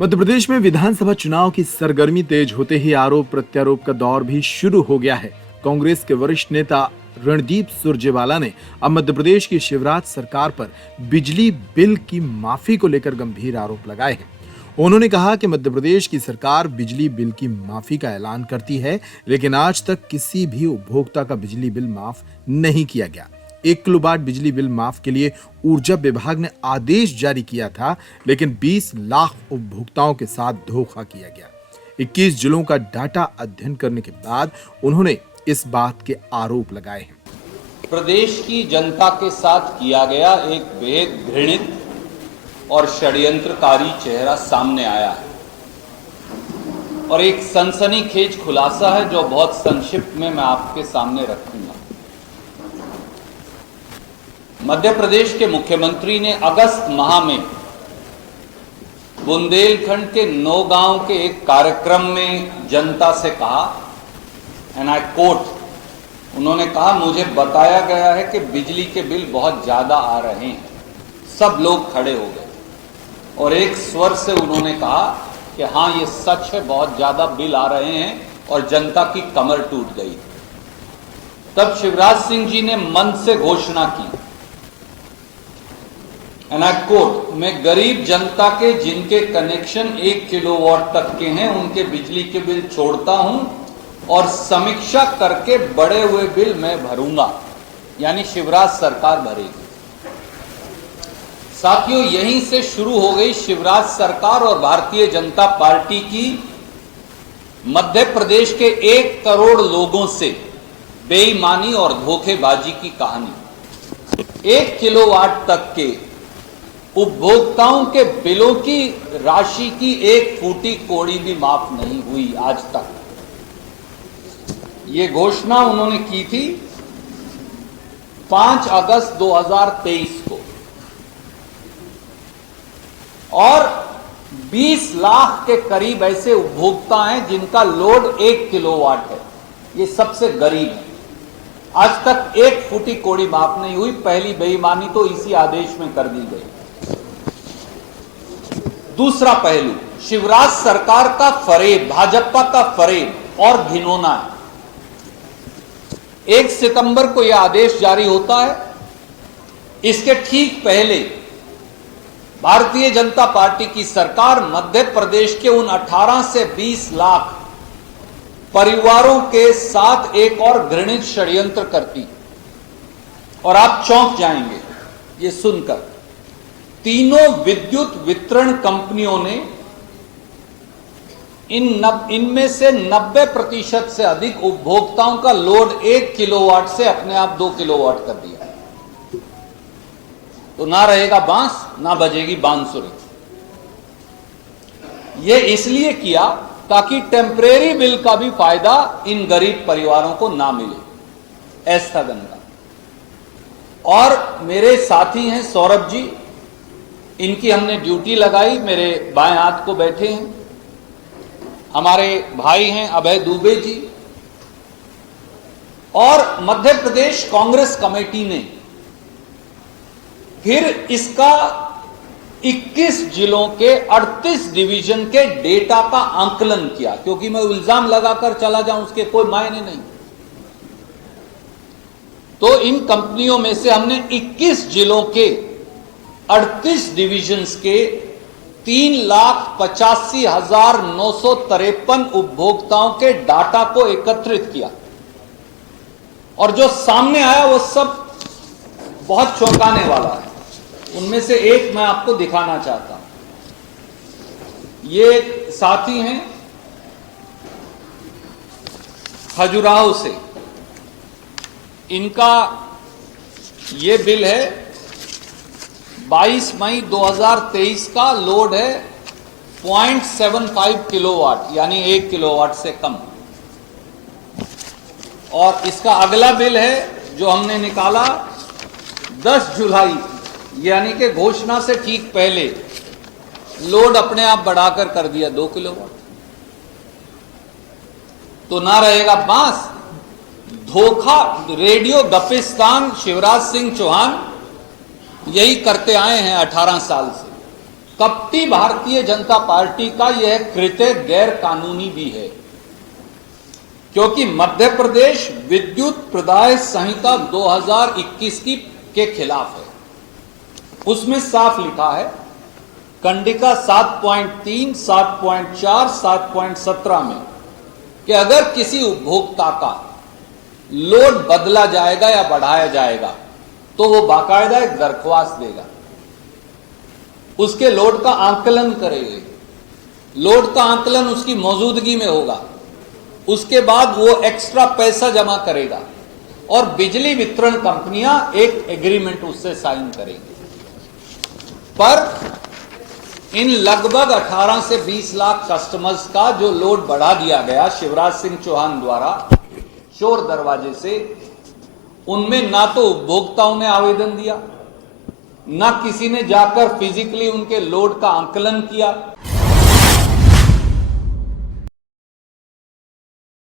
मध्य प्रदेश में विधानसभा चुनाव की सरगर्मी तेज होते ही आरोप प्रत्यारोप का दौर भी शुरू हो गया है। कांग्रेस के वरिष्ठ नेता रणदीप सुरजेवाला ने अब मध्य प्रदेश की शिवराज सरकार पर बिजली बिल की माफी को लेकर गंभीर आरोप लगाए हैं। उन्होंने कहा कि मध्य प्रदेश की सरकार बिजली बिल की माफी का ऐलान करती है, लेकिन आज तक किसी भी उपभोक्ता का बिजली बिल माफ नहीं किया गया। 1 किलोवाट बिजली बिल माफ के लिए ऊर्जा विभाग ने आदेश जारी किया था, लेकिन 20 लाख उपभोक्ताओं के साथ धोखा किया गया। 21 जिलों का डाटा अध्ययन करने के बाद उन्होंने इस बात के आरोप लगाए हैं। प्रदेश की जनता के साथ किया गया एक बेहद घृणित और षड्यंत्रकारी चेहरा सामने आया है और एक सनसनीखेज खुलासा है जो बहुत संक्षिप्त में मैं आपके सामने रखूंगा। मध्य प्रदेश के मुख्यमंत्री ने अगस्त माह में बुंदेलखंड के नौगांव के एक कार्यक्रम में जनता से कहा, एंड आई कोट, उन्होंने कहा, मुझे बताया गया है कि बिजली के बिल बहुत ज्यादा आ रहे हैं। सब लोग खड़े हो गए और एक स्वर से उन्होंने कहा कि हाँ, ये सच है, बहुत ज्यादा बिल आ रहे हैं, और जनता की कमर टूट गई। तब शिवराज सिंह जी ने मन से घोषणा की, एंड आई कोट, मैं गरीब जनता के जिनके कनेक्शन 1 किलोवाट तक के हैं उनके बिजली के बिल छोड़ता हूं और समीक्षा करके बढ़े हुए बिल मैं भरूंगा, यानी शिवराज सरकार भरेगी। साथियों, यहीं से शुरू हो गई शिवराज सरकार और भारतीय जनता पार्टी की मध्य प्रदेश के 1 करोड़ लोगों से बेईमानी और धोखेबाजी की कहानी। 1 किलोवाट तक के उपभोक्ताओं के बिलों की राशि की 1 फूटी कौड़ी भी माफ नहीं हुई आज तक। ये घोषणा उन्होंने की थी 5 अगस्त 2023 को, और 20 लाख के करीब ऐसे उपभोक्ता हैं जिनका लोड 1 किलोवाट है। ये सबसे गरीब है। आज तक 1 फूटी कौड़ी माफ नहीं हुई। पहली बेईमानी तो इसी आदेश में कर दी गई। दूसरा पहलू, शिवराज सरकार का फरेब, भाजपा का फरेब और घिनौना है। 1 सितंबर को यह आदेश जारी होता है। इसके ठीक पहले भारतीय जनता पार्टी की सरकार मध्य प्रदेश के उन 18 से 20 लाख परिवारों के साथ एक और घृणित षड्यंत्र करती, और आप चौंक जाएंगे ये सुनकर। तीनों विद्युत वितरण कंपनियों ने इनमें से 90% से अधिक उपभोक्ताओं का लोड 1 किलोवाट से अपने आप 2 किलोवाट कर दिया। तो ना रहेगा बांस, ना बजेगी बांसुरी। यह इसलिए किया ताकि टेम्परेरी बिल का भी फायदा इन गरीब परिवारों को ना मिले, स्थगन का। और मेरे साथी हैं सौरभ जी, इनकी हमने ड्यूटी लगाई, मेरे बाएं हाथ को बैठे हैं। हमारे भाई हैं अभय दुबे जी, और मध्य प्रदेश कांग्रेस कमेटी ने फिर इसका 21 जिलों के 38 डिवीजन के डेटा का आंकलन किया, क्योंकि मैं इल्जाम लगाकर चला जाऊं उसके कोई मायने नहीं। तो इन कंपनियों में से हमने 21 जिलों के 38 डिविजन्स के 3,85,953 उपभोक्ताओं के डाटा को एकत्रित किया, और जो सामने आया वो सब बहुत चौंकाने वाला है। उनमें से एक मैं आपको दिखाना चाहता हूं। ये साथी हैं खजुराहो से, इनका ये बिल है 22 मई 2023 का। लोड है 0.75 किलोवाट, यानी 1 किलोवाट से कम। और इसका अगला बिल है जो हमने निकाला 10 जुलाई, यानी कि घोषणा से ठीक पहले, लोड अपने आप बढ़ाकर कर दिया 2 किलोवाट। तो ना रहेगा बांस, धोखा, रेडियो गपिस्तान शिवराज सिंह चौहान यही करते आए हैं 18 साल से। कपटी भारतीय जनता पार्टी का यह कृत्य गैर कानूनी भी है, क्योंकि मध्य प्रदेश विद्युत प्रदाय संहिता 2021 के खिलाफ है। उसमें साफ लिखा है, कंडिका 7.3, 7.4, 7.17 में कि अगर किसी उपभोक्ता का लोड बदला जाएगा या बढ़ाया जाएगा तो वो बाकायदा एक दरख्वास्त देगा, उसके लोड का आंकलन करेंगे, लोड का आंकलन उसकी मौजूदगी में होगा, उसके बाद वो एक्स्ट्रा पैसा जमा करेगा और बिजली वितरण कंपनियां एक एग्रीमेंट उससे साइन करेंगी। पर इन लगभग 18 से 20 लाख कस्टमर्स का जो लोड बढ़ा दिया गया शिवराज सिंह चौहान द्वारा चोर दरवाजे से, उनमें ना तो उपभोक्ताओं ने आवेदन दिया, ना किसी ने जाकर फिजिकली उनके लोड का आंकलन किया।